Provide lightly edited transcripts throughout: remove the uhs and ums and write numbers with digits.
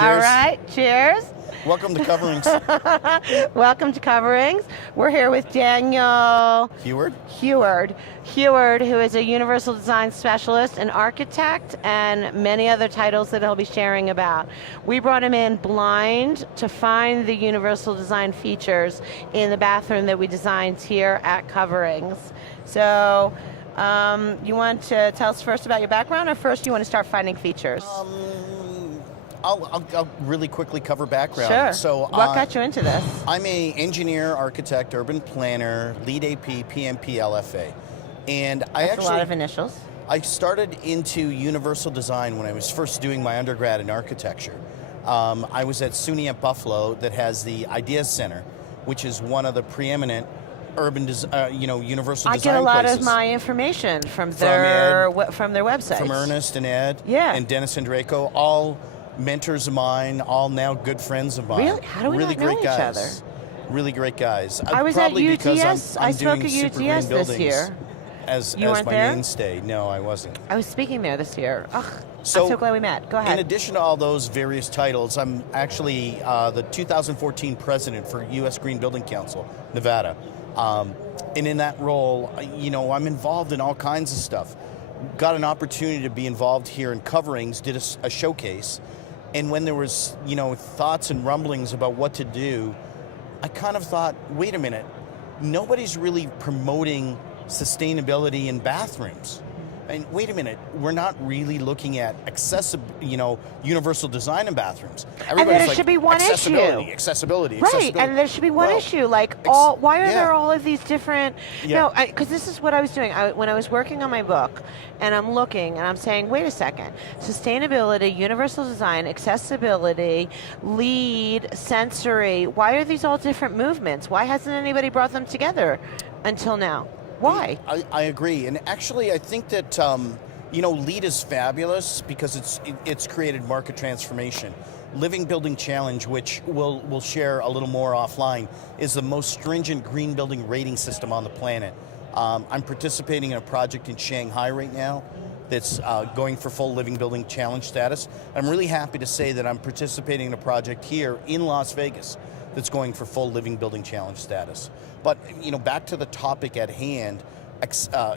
All right, cheers. Welcome to Coverings. Welcome to Coverings. We're here with Daniel Huard, who is a universal design specialist, an architect, and many other titles that he'll be sharing about. We brought him in blind to find the universal design features in the bathroom that we designed here at Coverings. So, you want to tell us first about your background, or first you want to start finding features? I'll really quickly cover background. Sure. So, what got you into this? I'm an engineer, architect, urban planner, lead AP, PMP, LFA. And That's a lot of initials. I started into universal design when I was first doing my undergrad in architecture. I was at SUNY at Buffalo that has the Ideas Center, which is one of the preeminent urban, universal design places. I get a lot of my information from their website. From Ernest and Ed, yeah, and Dennis and Draco, all mentors of mine, all now good friends of mine. Really? How do we really not know great each guys. other? Really great guys. I was probably at UTS. I spoke at UTS this year. As weren't my there? mainstay. No, I wasn't. I was speaking there this year. Ugh, so, I'm so glad we met. Go ahead. In addition to all those various titles, I'm actually the 2014 president for U.S. Green Building Council, Nevada. And in that role, I'm involved in all kinds of stuff. Got an opportunity to be involved here in Coverings, did a showcase. And when there was, thoughts and rumblings about what to do, I kind of thought, wait a minute, nobody's really promoting sustainability in bathrooms. And wait a minute, we're not really looking at universal design in bathrooms. And there should be one issue. Accessibility. Right, and there should be one issue. Like, why are there all of these different? Yeah. No, because this is what I was doing. When I was working on my book, and I'm looking, and I'm saying, wait a second. Sustainability, universal design, accessibility, LEED, sensory. Why are these all different movements? Why hasn't anybody brought them together until now? Why? I agree, and actually I think that LEED is fabulous because it's created market transformation. Living Building Challenge, which we'll share a little more offline, is the most stringent green building rating system on the planet. I'm participating in a project in Shanghai right now that's going for full Living Building Challenge status. I'm really happy to say that I'm participating in a project here in Las Vegas that's going for full Living Building Challenge status. But back to the topic at hand,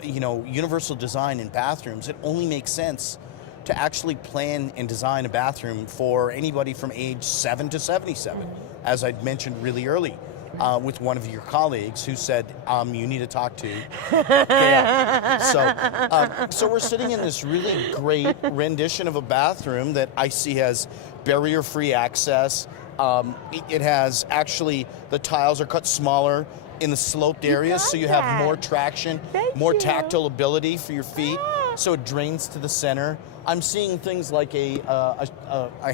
universal design in bathrooms, it only makes sense to actually plan and design a bathroom for anybody from age 7 to 77, as I'd mentioned really early. With one of your colleagues who said, you need to talk to Gail. So we're sitting in this really great rendition of a bathroom that I see has barrier-free access. It has actually, the tiles are cut smaller in the sloped areas, so you have more traction, more tactile ability for your feet, so it drains to the center. I'm seeing things like a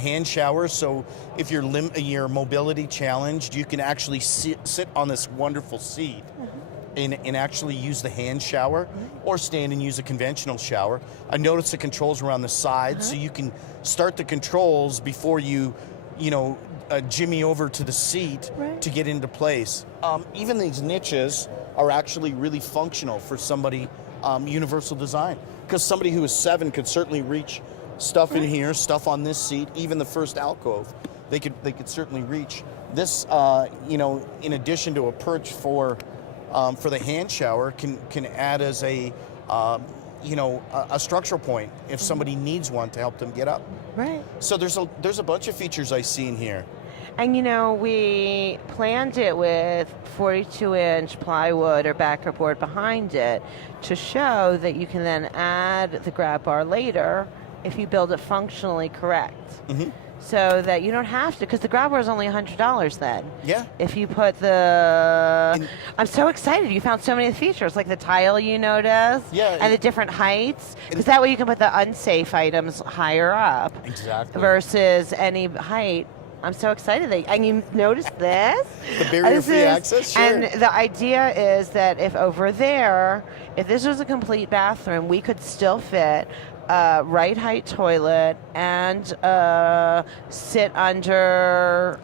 hand shower, so if you're mobility challenged, you can actually sit on this wonderful seat and actually use the hand shower, or stand and use a conventional shower. I noticed the controls around the side, so you can start the controls before you jimmy over to the seat to get into place. Even these niches are actually really functional for somebody, universal design. Because somebody who is 7 could certainly reach stuff in here, stuff on this seat, even the first alcove. They could certainly reach this. In addition to a perch for the hand shower, can add as a structural point if somebody needs one to help them get up. Right. So there's a bunch of features I see in here. And we planned it with 42-inch plywood or backer board behind it to show that you can then add the grab bar later if you build it functionally correct. So that you don't have to, because the grab bar is only $100 then. Yeah. If you put I'm so excited. You found so many features, like the tile you noticed. Yeah. And the different heights. Because that way you can put the unsafe items higher up. Exactly. Versus any height. I'm so excited. And you noticed this? The barrier-free access, sure. And the idea is that if over there, if this was a complete bathroom, we could still fit right height toilet and sit under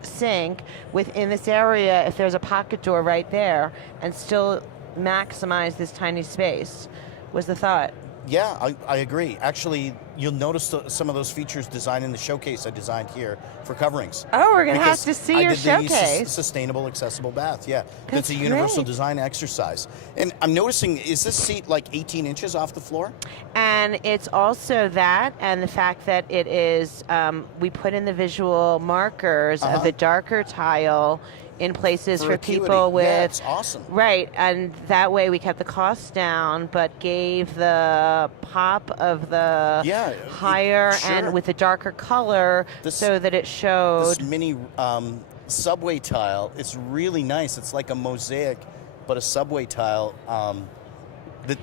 sink within this area if there's a pocket door right there, and still maximize this tiny space, was the thought. Yeah, I agree. Actually, you'll notice some of those features designed in the showcase I designed here for coverings. Oh, we're going to have Because to see I your did showcase. the sustainable, accessible bath. Yeah, That's it's a universal great. design exercise. And I'm noticing, is this seat like 18 inches off the floor? And it's also that, and the fact that it is, we put in the visual markers of the darker tile in places for acuity. people with, Yeah, it's awesome. right, and that way we kept the costs down, but gave the pop of the higher sure. and with the darker color, so that it showed. This mini subway tile, it's really nice. It's like a mosaic, but a subway tile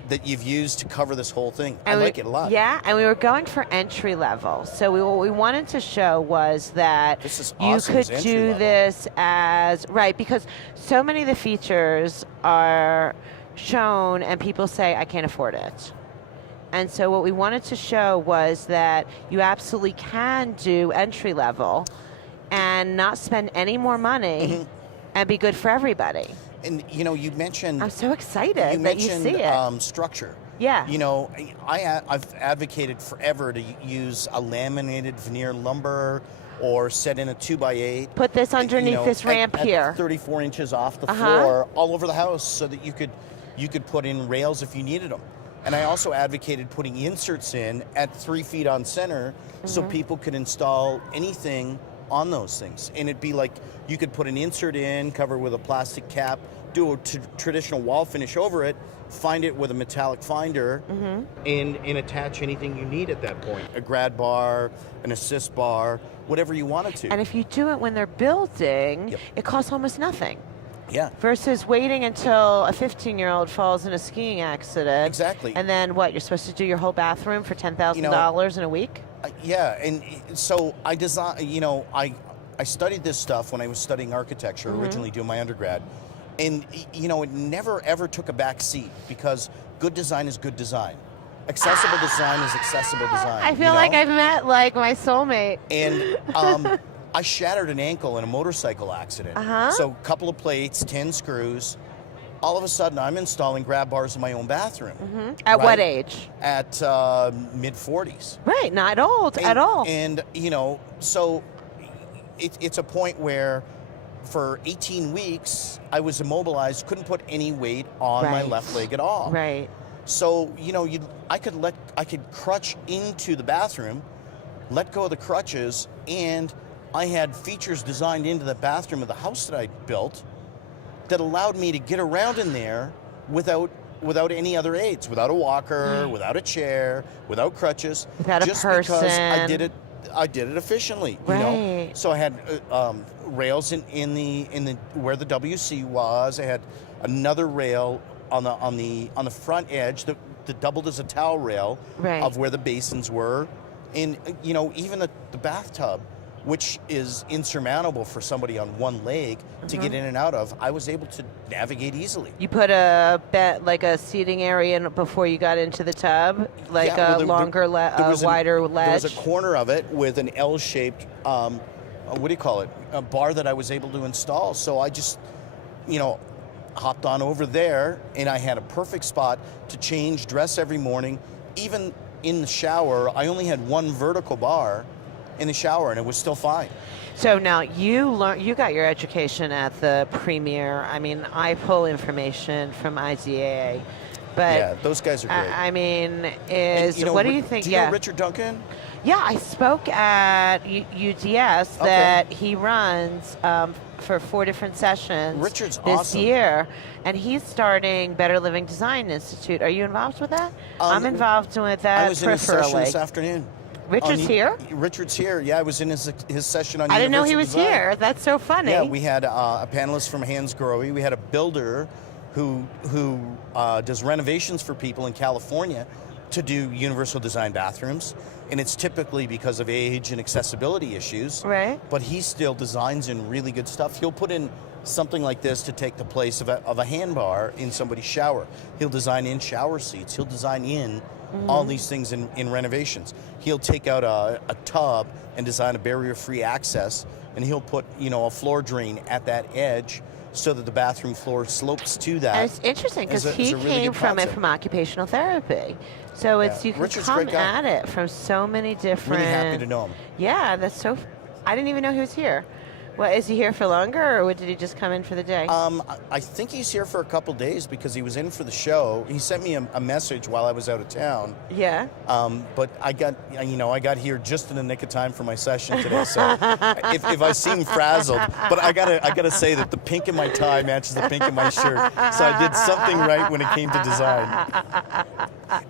that you've used to cover this whole thing. I like it a lot. Yeah, and we were going for entry level. So what we wanted to show was that This is you awesome as could entry do level. this as, right, because so many of the features are shown and people say, I can't afford it. And so what we wanted to show was that you absolutely can do entry level and not spend any more money and be good for everybody. And you mentioned. I'm so excited that you see it. Structure. Yeah. I've advocated forever to use a laminated veneer lumber or set in a 2x8. Put this underneath this ramp here. At 34 inches off the floor, all over the house, so that you could put in rails if you needed them. And I also advocated putting inserts in at 3 feet on center, so people could install anything on those things. And it'd be like you could put an insert in, cover with a plastic cap, do a traditional wall finish over it, find it with a metallic finder, and attach anything you need at that point. A grad bar, an assist bar, whatever you wanted to. And if you do it when they're building, it costs almost nothing. Yeah. Versus waiting until a 15-year-old falls in a skiing accident. Exactly. And then what, you're supposed to do your whole bathroom for $10,000 in a week? Yeah, and so I design. I studied this stuff when I was studying architecture, originally doing my undergrad, and it never ever took a back seat, because good design is good design. Accessible design is accessible design. I feel like I've met my soulmate. And I shattered an ankle in a motorcycle accident. So a couple of plates, 10 screws. All of a sudden, I'm installing grab bars in my own bathroom. At what age? At mid-40s. Right, not old at all. And, so it's a point where for 18 weeks, I was immobilized, couldn't put any weight on my left leg at all. Right. So, I could crutch into the bathroom, let go of the crutches, and I had features designed into the bathroom of the house that I built that allowed me to get around in there without any other aids, without a walker, without a chair, without crutches, without just a person. because I did it efficiently. Right. So I had rails in the where the WC was. I had another rail on the front edge that doubled as a towel rail of where the basins were, and even the bathtub, which is insurmountable for somebody on one leg to get in and out of, I was able to navigate easily. You put a seating area in before you got into the tub, wider ledge. There was a corner of it with an L-shaped, a bar that I was able to install. So I just, hopped on over there, and I had a perfect spot to change, dress every morning. Even in the shower, I only had one vertical bar in the shower, and it was still fine. So now you got your education at the Premier. I mean, I pull information from IZAA, but yeah, those guys are great. What do you think? Do you know Richard Duncan? Yeah, I spoke at UDS that he runs for 4 different sessions Richard's this awesome. year, and he's starting Better Living Design Institute. Are you involved with that? I'm involved with that I was in his session peripherally. this afternoon. Richard's here? Richard's here. Yeah, I was in his session on I didn't know he Universal was Design. here. That's so funny. Yeah, we had a panelist from Hans Grohe. We had a builder who does renovations for people in California to do universal design bathrooms, and it's typically because of age and accessibility issues. Right. But he still designs in really good stuff. He'll put in something like this to take the place of a hand bar in somebody's shower. He'll design in shower seats. He'll design in all these things in renovations. He'll take out a tub and design a barrier-free access, and he'll put a floor drain at that edge so that the bathroom floor slopes to that. And it's interesting because is a he really came good from it concept. from occupational therapy. So it's you can Richard's a come great guy. at it from so many different. Really happy to know him. Yeah, that's so. I didn't even know he was here. Well, is he here for longer, or did he just come in for the day? I think he's here for a couple days because he was in for the show. He sent me a message while I was out of town. Yeah. But I got here just in the nick of time for my session today. So if I seem frazzled, but I gotta say that the pink in my tie matches the pink in my shirt. So I did something right when it came to design.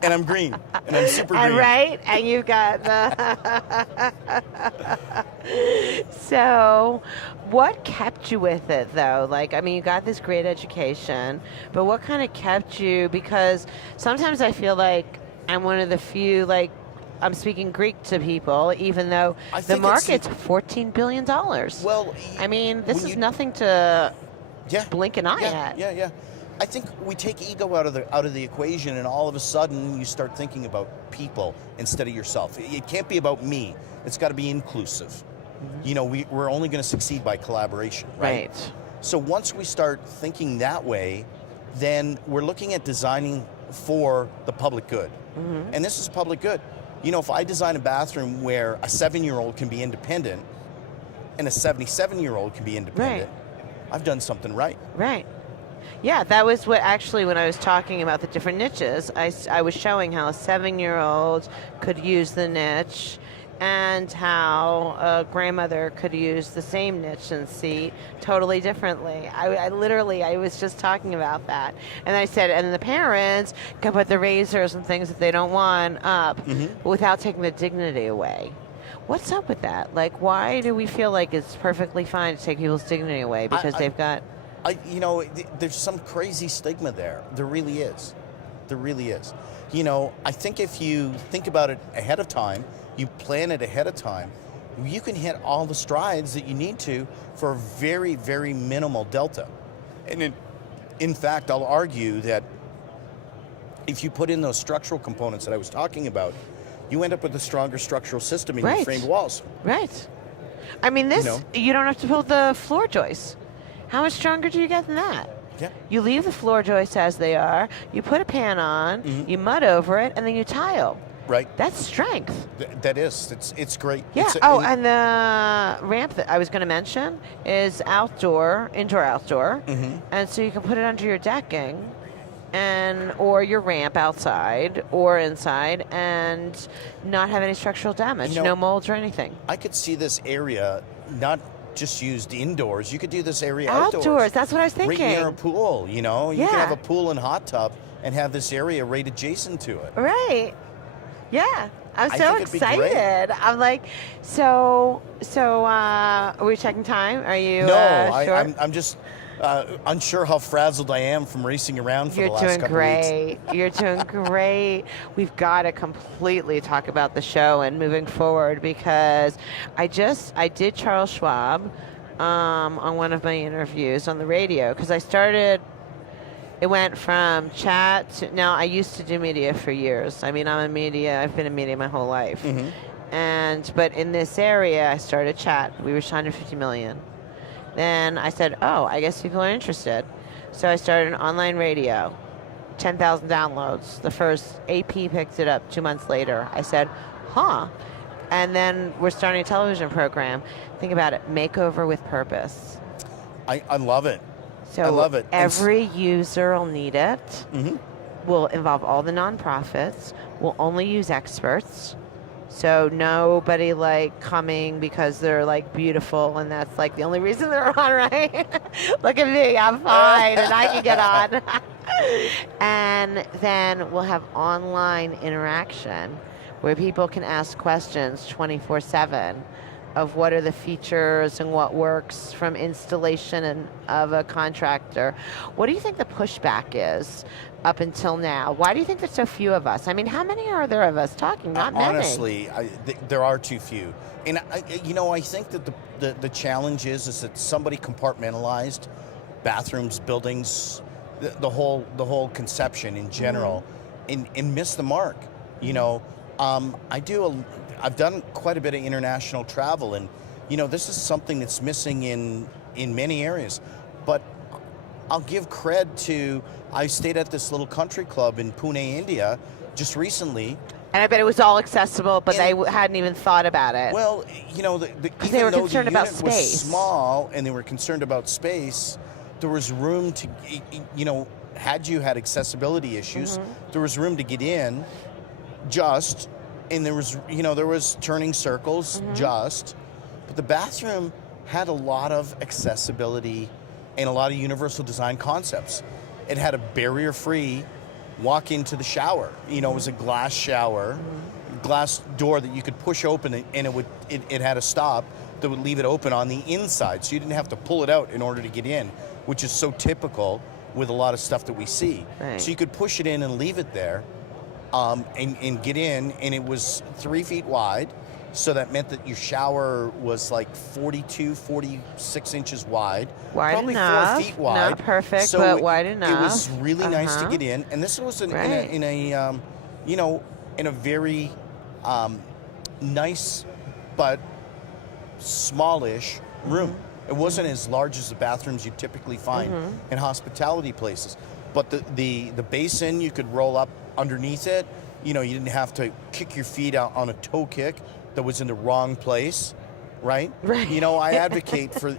And I'm green, and I'm super green. Right, and you got the. So, what kept you with it though? Like, I mean, you got this great education, but what kind of kept you? Because sometimes I feel like I'm one of the few, like, I'm speaking Greek to people, even though the market's $14 billion. Well, I mean, this is nothing to blink an eye at. Yeah. I think we take ego out of the equation, and all of a sudden you start thinking about people instead of yourself. It can't be about me. It's got to be inclusive. Mm-hmm. You know, we're only going to succeed by collaboration, right? So once we start thinking that way, then we're looking at designing for the public good. Mm-hmm. And this is public good. You know, if I design a bathroom where a 7-year-old can be independent and a 77-year-old can be independent, I've done something right. Right. Yeah, that was what actually, when I was talking about the different niches, I was showing how a 7-year-old could use the niche and how a grandmother could use the same niche and seat totally differently. I literally was just talking about that. And I said, and the parents can put the razors and things that they don't want up without taking the dignity away. What's up with that? Like, why do we feel like it's perfectly fine to take people's dignity away because they've got... there's some crazy stigma there. There really is. There really is. You know, I think if you think about it ahead of time, you plan it ahead of time, you can hit all the strides that you need to for a very, very minimal delta. And in fact, I'll argue that if you put in those structural components that I was talking about, you end up with a stronger structural system in your framed walls. Right. I mean, you don't have to build the floor joists. How much stronger do you get than that? Yeah. You leave the floor joists as they are, you put a pan on, you mud over it, and then you tile. Right. That's strength. That is. It's great. Yeah. And the ramp that I was going to mention is indoor, outdoor. Mm-hmm. And so you can put it under your decking or your ramp outside or inside and not have any structural damage, no molds or anything. I could see this area not just used indoors. You could do this area outdoors. That's what I was thinking. Right near a pool, you know. You can have a pool and hot tub and have this area right adjacent to it. Right. Yeah. I'm so excited. I'm like, so are we checking time? Are you No, sure? I'm just unsure how frazzled I am from racing around for the last couple weeks. You're doing great. We've got to completely talk about the show and moving forward because I did Charles Schwab on one of my interviews on the radio because it went from chat to, now I used to do media for years. I mean, I've been in media my whole life. Mm-hmm. But in this area, I started chat. We were 150 million. Then I said, I guess people are interested. So I started an online radio, 10,000 downloads. The first AP picked it up 2 months later. I said, And then we're starting a television program. Think about it, makeover with purpose. I love it. So I love it. Every user will need it. Mm-hmm. We'll involve all the nonprofits. We'll only use experts. So nobody coming because they're beautiful and that's the only reason they're on, right? Look at me, I'm fine and I can get on. And then we'll have online interaction where people can ask questions 24/7 of what are the features and what works from installation of a contractor. What do you think the pushback is up until now? Why do you think there's so few of us? I mean, how many are there of us talking? Not many. Honestly, there are too few. And I think that the challenge is that somebody compartmentalized bathrooms, buildings, the whole conception in general, and missed the mark. You know, I've done quite a bit of international travel, and this is something that's missing in many areas. But I'll give cred to, I stayed at this little country club in Pune, India, just recently. And I bet it was all accessible, but And- they hadn't even thought about it. Well, you know, they even were though concerned the about unit was space. small and they were concerned about space, there was room to, you know, had you had accessibility issues, there was room to get in just, and there was, you know, there was turning circles just, but the bathroom had a lot of accessibility and a lot of universal design concepts. It had a barrier-free walk into the shower. You know, it was a glass shower, glass door that you could push open, and it had a stop that would leave it open on the inside, so you didn't have to pull it out in order to get in, which is so typical with a lot of stuff that we see. Right. So you could push it in and leave it there, and get in, and it was 3 feet wide. So that meant that your shower was like 42, 46 inches wide. Wide probably enough. 4 feet wide. Not perfect, so but it- wide It enough. was really nice to get in, and this was in a you know, in a very nice but smallish room. It wasn't as large as the bathrooms you typically find in hospitality places, but the basin you could roll up underneath it. You know, you didn't have to kick your feet out on a toe kick that was in the wrong place, right? Right. You know, I advocate for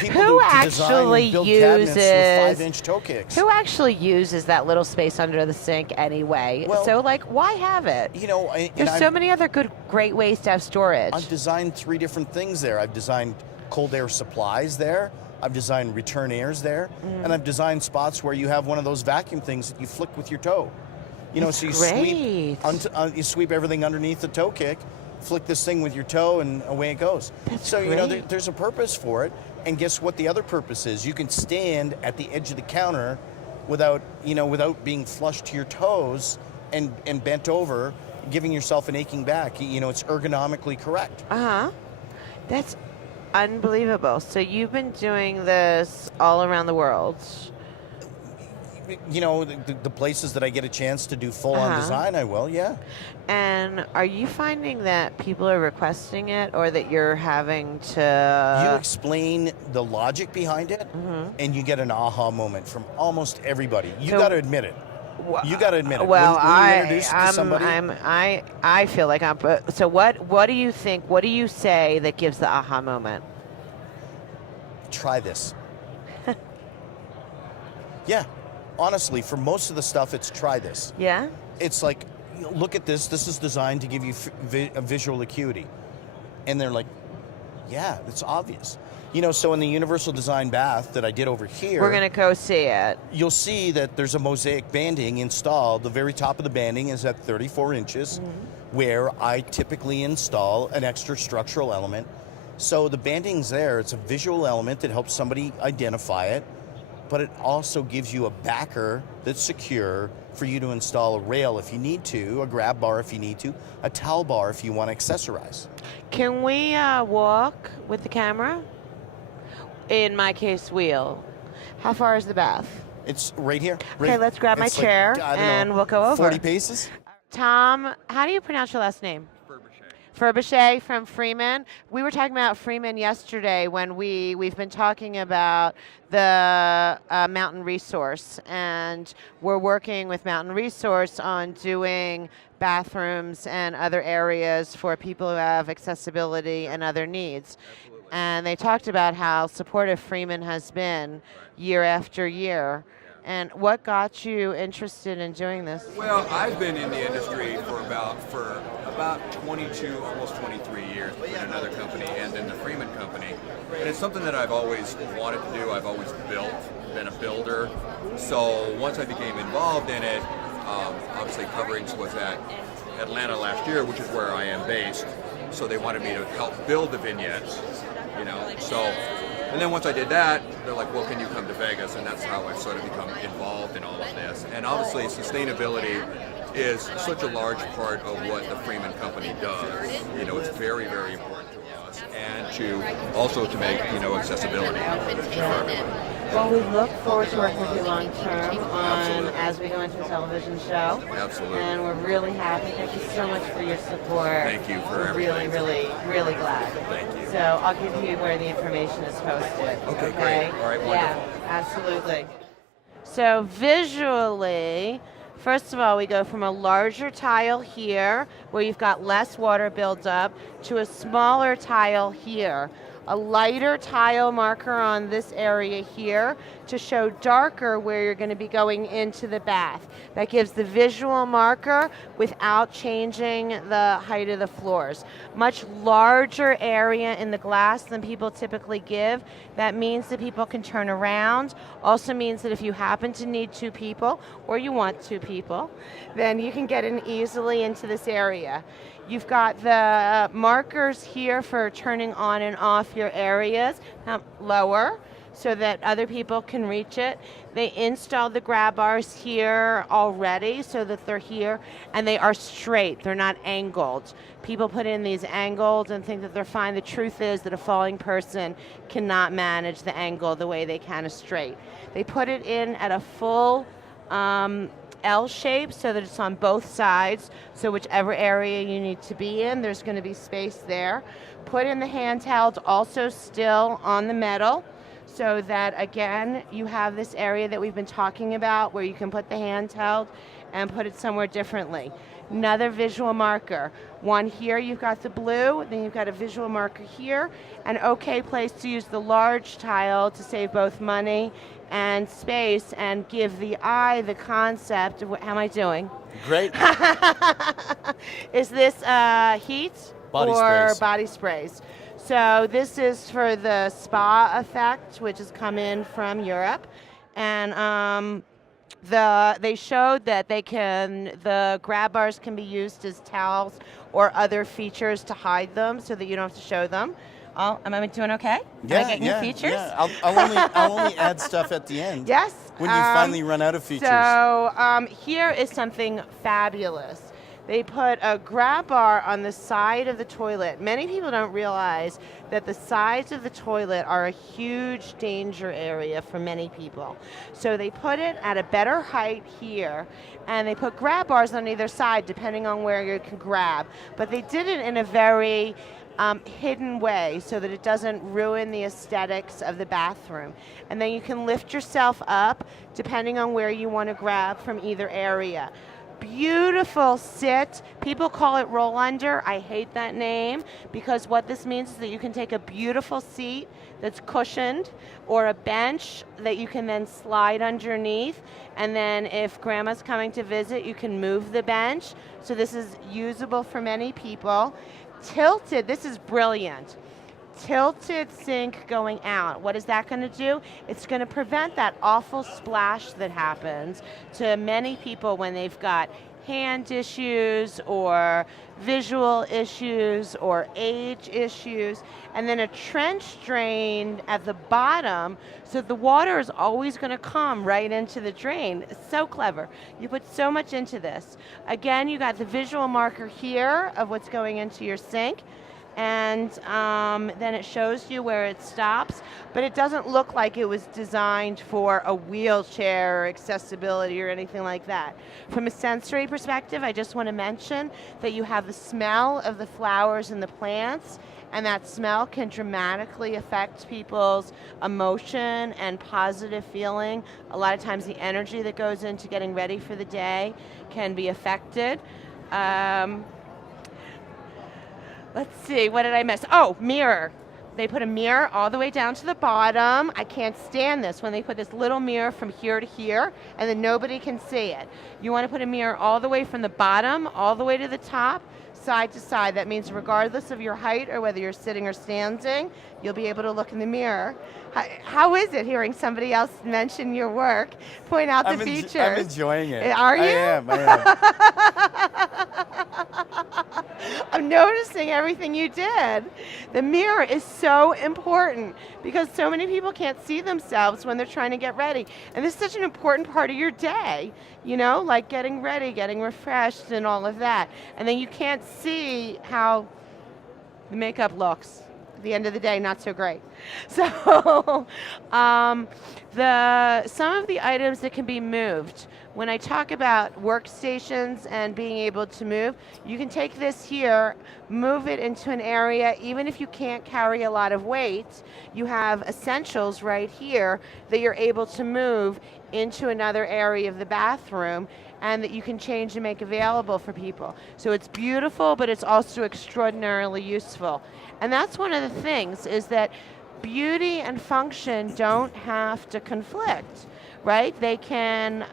people Who to design actually and build cabinets with uses- 5-inch toe kicks. Who actually uses that little space under the sink anyway? Well- So, like, why have it? You know, There's so many other great ways to have storage. I've designed 3 different things there. I've designed cold air supplies there. I've designed return airs there, and I've designed spots where you have one of those vacuum things that you flick with your toe. You know, so you great. you sweep everything underneath the toe kick, flick this thing with your toe, and away it goes. That's so you know, great. there's a purpose for it. And guess what? The other purpose is you can stand at the edge of the counter without being flush to your toes and bent over, giving yourself an aching back. You know, it's ergonomically correct. That's unbelievable. So you've been doing this all around the world. You know, the places that I get a chance to do full-on design, I will, yeah. And are you finding that people are requesting it, or that you're having to... You explain the logic behind it, and you get an aha moment from almost everybody. You So- got to admit it. You got to admit it. Well, when you introduce it to somebody, I feel like I'm... So what do you think, what do you say that gives the aha moment? try this. Yeah. Honestly, for most of the stuff, it's try this. Yeah? It's like, look at this. This is designed to give you a visual acuity. And they're like, yeah, it's obvious. You know, so in the universal design bath that I did over here, We're going to go see it. you'll see that there's a mosaic banding installed. The very top of the banding is at 34 inches, where I typically install an extra structural element. So the banding's there. It's a visual element that helps somebody identify it, but it also gives you a backer that's secure for you to install a rail if you need to, a grab bar if you need to, a towel bar if you want to accessorize. Can we walk with the camera? In my case, wheel. How far is the bath? It's right here. Okay, let's grab my it's like, chair I don't know, and we'll go over. 40 paces? Tom, how do you pronounce your last name? Furbishay from Freeman. We were talking about Freeman yesterday when we've been talking about the Mountain Resource, and we're working with Mountain Resource on doing bathrooms and other areas for people who have accessibility and other needs. And they talked about how supportive Freeman has been year after year. And what got you interested in doing this? Well, I've been in the industry for about 22, almost 23 years with another company and then the Freeman company. And it's something that I've always wanted to do. I've always been a builder. So once I became involved in it, obviously Coverings was at Atlanta last year, which is where I am based. So they wanted me to help build the vignettes, you know. So, and then once I did that, they're like, well, can you come to Vegas? And that's how I've sort of become involved in all of this. And obviously sustainability is such a large part of what the Freeman company does. You know, it's very, very important to us. And to also to make accessibility for everyone. Well, we look forward to working with you long term Absolutely. as we go into a television show. Absolutely. And we're really happy. Thank you so much for your support. Thank you for We're everything. really glad. Thank you. So I'll give you where the information is posted. Okay, great. All right, wonderful. Yeah, absolutely. So visually, first of all, we go from a larger tile here, where you've got less water buildup, to a smaller tile here. A lighter tile marker on this area here to show darker where you're going to be going into the bath. That gives the visual marker without changing the height of the floors. Much larger area in the glass than people typically give. That means that people can turn around. Also means that if you happen to need 2 people, or you want 2 people, then you can get in easily into this area. You've got the markers here for turning on and off your areas, lower, so that other people can reach it. They installed the grab bars here already so that they're here, and they are straight, they're not angled. People put in these angled and think that they're fine. The truth is that a falling person cannot manage the angle the way they can a straight. They put it in at a full L shape so that it's on both sides, so whichever area you need to be in, there's going to be space there. Put in the handheld also still on the metal, so that again you have this area that we've been talking about where you can put the handheld and put it somewhere differently. Another visual marker. One here, you've got the blue, then you've got a visual marker here. An okay place to use the large tile to save both money and space and give the eye the concept of how am I doing? Great. Is this heat Body or sprays. body sprays? So this is for the spa effect, which has come in from Europe. And they showed that the grab bars can be used as towels or other features to hide them so that you don't have to show them. Am I doing okay? Yeah, Am I getting new features? Yeah. I'll only add stuff at the end. Yes. When you finally run out of features. So here is something fabulous. They put a grab bar on the side of the toilet. Many people don't realize that the sides of the toilet are a huge danger area for many people. So they put it at a better height here, and they put grab bars on either side depending on where you can grab. But they did it in a very hidden way so that it doesn't ruin the aesthetics of the bathroom. And then you can lift yourself up depending on where you want to grab from either area. Beautiful sit. People call it roll under. I hate that name because what this means is that you can take a beautiful seat that's cushioned or a bench that you can then slide underneath, and then if grandma's coming to visit, you can move the bench. So this is usable for many people. Tilted, this is brilliant. Tilted sink going out. What is that going to do? It's going to prevent that awful splash that happens to many people when they've got hand issues or visual issues or age issues, and then a trench drain at the bottom so the water is always going to come right into the drain. It's so clever. You put so much into this. Again, you got the visual marker here of what's going into your sink, and then it shows you where it stops, but it doesn't look like it was designed for a wheelchair or accessibility or anything like that. From a sensory perspective, I just want to mention that you have the smell of the flowers and the plants, and that smell can dramatically affect people's emotion and positive feeling. A lot of times the energy that goes into getting ready for the day can be affected. Let's see, what did I miss? Oh, mirror. They put a mirror all the way down to the bottom. I can't stand this when they put this little mirror from here to here and then nobody can see it. You want to put a mirror all the way from the bottom, all the way to the top, side to side. That means regardless of your height or whether you're sitting or standing, you'll be able to look in the mirror. How is it hearing somebody else mention your work, point out the features? I'm enjoying it. Are you? I am. I'm noticing everything you did. The mirror is so important because so many people can't see themselves when they're trying to get ready. And this is such an important part of your day, you know, like getting ready, getting refreshed and all of that. And then you can't see how the makeup looks. the end of the day, not so great. So some of the items that can be moved, when I talk about workstations and being able to move, you can take this here, move it into an area, even if you can't carry a lot of weight, you have essentials right here that you're able to move into another area of the bathroom and that you can change and make available for people. So it's beautiful, but it's also extraordinarily useful. And that's one of the things, is that beauty and function don't have to conflict, right? They can,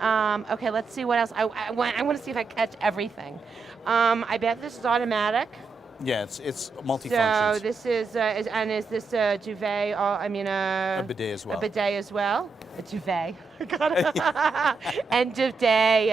okay, let's see what else. I want to see if I catch everything. I bet this is automatic. Yeah, it's multifunctions. So this is this a duvet? A bidet as well. A bidet as well. A duvet. Got it. And bidet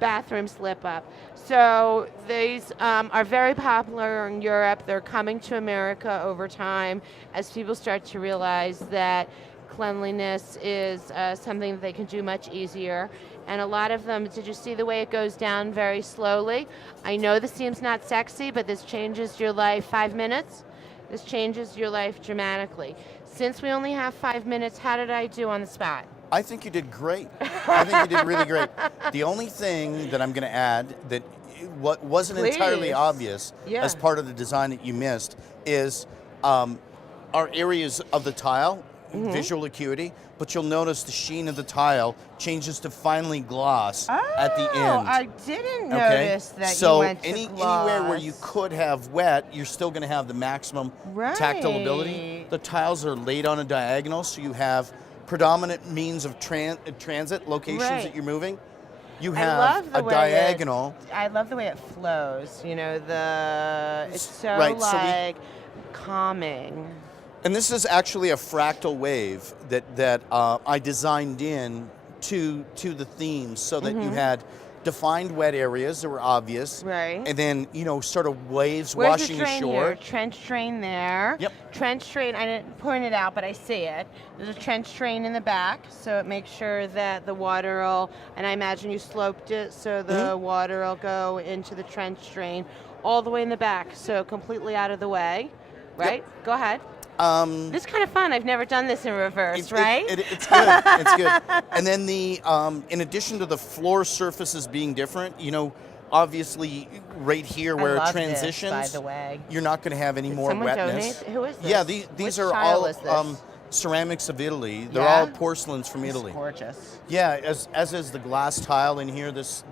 bathroom slip up. So these are very popular in Europe. They're coming to America over time as people start to realize that cleanliness is something that they can do much easier. And a lot of them, did you see the way it goes down very slowly? I know this seems not sexy, but this changes your life 5 minutes. This changes your life dramatically. Since we only have 5 minutes, how did I do on the spot? I think you did great. I think you did really great. The only thing that I'm going to add that what wasn't entirely obvious as part of the design that you missed is our areas of the tile, visual acuity, but you'll notice the sheen of the tile changes to finely gloss at the end. I didn't notice that you went to gloss. Anywhere where you could have wet, you're still going to have the maximum tactile ability. The tiles are laid on a diagonal, so you have predominant means of transit locations that you're moving. You have a diagonal. I love the way it flows. You know, it's so calming. And this is actually a fractal wave that I designed in to the themes so that you had defined wet areas that were obvious. Right. And then, sort of waves Where's washing the drain ashore. here? Trench drain there. Yep. Trench drain, I didn't point it out, but I see it. There's a trench drain in the back, so it makes sure that the water will, and I imagine you sloped it, so the water will go into the trench drain all the way in the back, so completely out of the way, right? Yep. Go ahead. This is kind of fun. I've never done this in reverse, right? It's good. It's good. And then in addition to the floor surfaces being different, obviously right here where it transitions, by the way. You're not going to have any more wetness. Donate? Who is this? Yeah, these are all ceramics of Italy. They're all porcelains from Italy. It's gorgeous. Yeah, as is the glass tile in here. This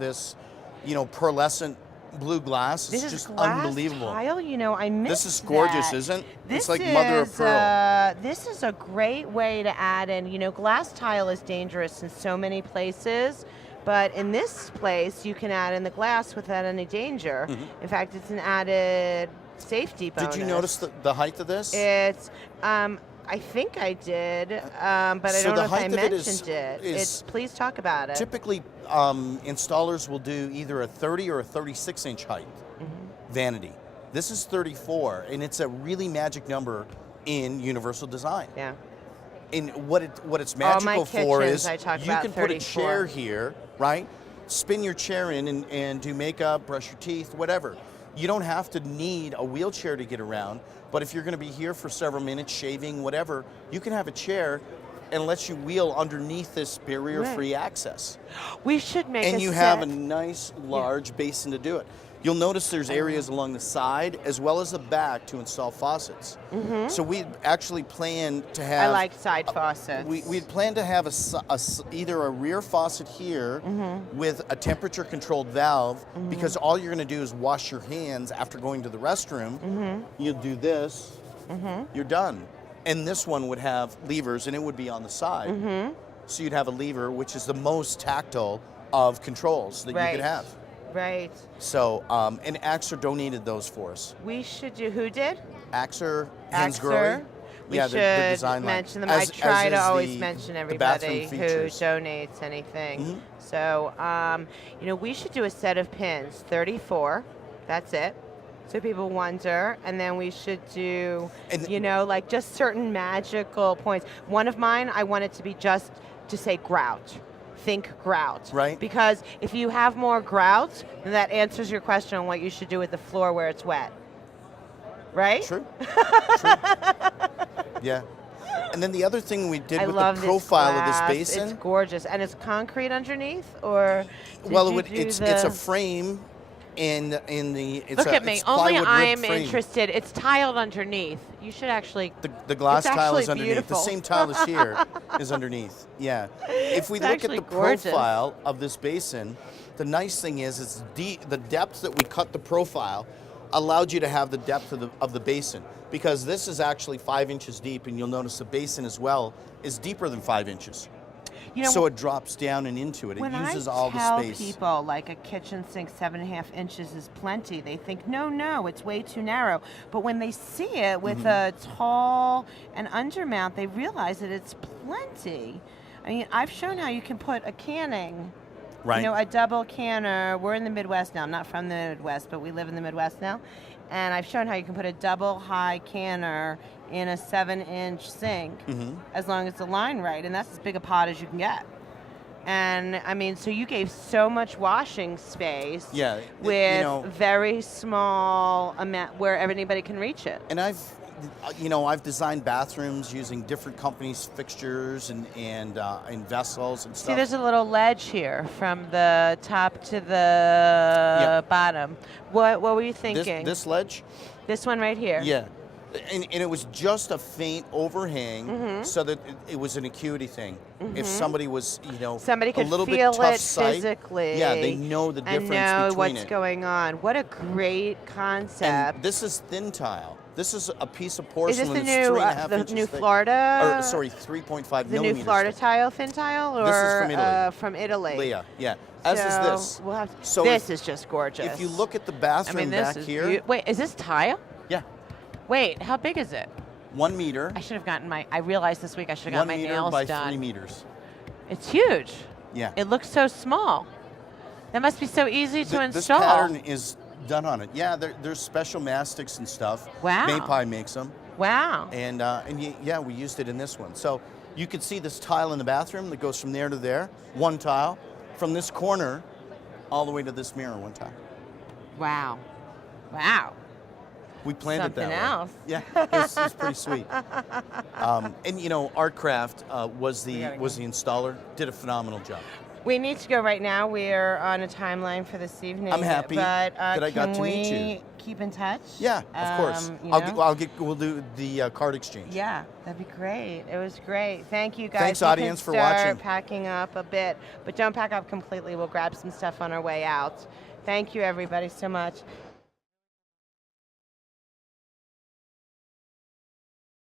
pearlescent blue glass. It's just unbelievable. Tile? I missed This is gorgeous, that. isn't it? This it's like mother of pearl. This is a great way to add in. Glass tile is dangerous in so many places, but in this place you can add in the glass without any danger. In fact, it's an added safety bonus. Did you notice the height of this? It's I think I did, but I don't know if I mentioned it. Please talk about it. Typically, installers will do either a 30 or a 36-inch height vanity. This is 34, and it's a really magic number in universal design. Yeah. And what it's magical for is you can put a 34. chair here, right? Spin your chair in and do makeup, brush your teeth, whatever. You don't have to need a wheelchair to get around, but if you're going to be here for several minutes, shaving, whatever, you can have a chair and let you wheel underneath this barrier-free access. We should make and you have a nice, large basin to do it. You'll notice there's areas along the side as well as the back to install faucets. So we actually plan to have... I like side faucets. We'd plan to have either a rear faucet here with a temperature-controlled valve because all you're going to do is wash your hands after going to the restroom. You'll do this, you're done. And this one would have levers and it would be on the side. So you'd have a lever, which is the most tactile of controls that you could have. Right. So, and Axer donated those for us. We should do, who did? Axer, Hansgrohe. We should mention them. I try to always mention everybody who donates anything. So, we should do a set of pins, 34, that's it. So people wonder, and then we should do, like just certain magical points. One of mine, I want it to be just to say grout. Think grout. Right. Because if you have more grout, then that answers your question on what you should do with the floor where it's wet. right? True. True. Yeah. And then the other thing we did I with love the this profile of glass. this basin. It's gorgeous, and it's concrete underneath, or did Well, you do it's the- a frame in the. It's Look a, at me. it's Only plywood I'm ribbed frame. interested. It's tiled underneath. You should actually. The glass It's tile is actually underneath. beautiful. The same tile as here is underneath. Yeah. If we It's look at actually the gorgeous. profile of this basin, the nice thing is it's the depth that we cut the profile allowed you to have the depth of the basin, because this is actually 5 inches deep, and you'll notice the basin as well is deeper than 5 inches. You know, So it drops down and into it. It when uses I all tell the space. people like a kitchen sink 7.5 inches is plenty, they think no, it's way too narrow. But when they see it with a tall and undermount, they realize that it's plenty. I mean, I've shown how you can put a canning. Right. You know, a double canner. We're in the Midwest now. I'm not from the Midwest, but we live in the Midwest now. And I've shown how you can put a double high canner in a 7-inch sink, as long as the line right, and that's as big a pot as you can get. And I mean, so you gave so much washing space, Yeah, with you know, very small amount where anybody can reach it. and I've designed bathrooms using different companies' fixtures and vessels and See, stuff. there's a little ledge here from the top to the bottom. What were you thinking? This ledge? This one right here. Yeah. And it was just a faint overhang, so that it was an acuity thing. If somebody was, Somebody could a little feel bit tough it sight, physically. yeah, they know the difference and know between what's it. going on. What a great concept! And this is thin tile. This is a piece of Is porcelain this the that's new 3.5 the inches new thick. Florida? Or, sorry, 3.5 the millimeters new Florida thick. tile, thin tile, or This is from Italy. from Italy. Leah, yeah. As is So this. We'll have to, So this if- is just gorgeous. If you look at the I bathroom mean, this back is here, wait, is this tile? yeah, Wait, how big is it? 1 meter, I should have gotten my. I realized this week I should have 1 gotten my meter nails by done. 3 meters. It's huge. Yeah. It looks so small. That must be so easy to This install. pattern is done on it. Yeah, there's special mastics and stuff. Wow. Maypie makes them, Wow. and yeah, we used it in this one. So you can see this tile in the bathroom that goes from there to there, one tile, from this corner all the way to this mirror, one tile. Wow. Wow. We planned Something it that else. way. Yeah, it's pretty sweet. And Artcraft was the installer. Did a phenomenal job. We need to go right now. We're on a timeline for this evening. I'm happy but, that I got to meet you. Can we keep in touch? Yeah, of course. you know? We'll do the card exchange. Yeah, that'd be great. It was great. Thank you guys. Thanks, You can audience, for start watching. Packing up a bit, but don't pack up completely. We'll grab some stuff on our way out. Thank you, everybody, so much.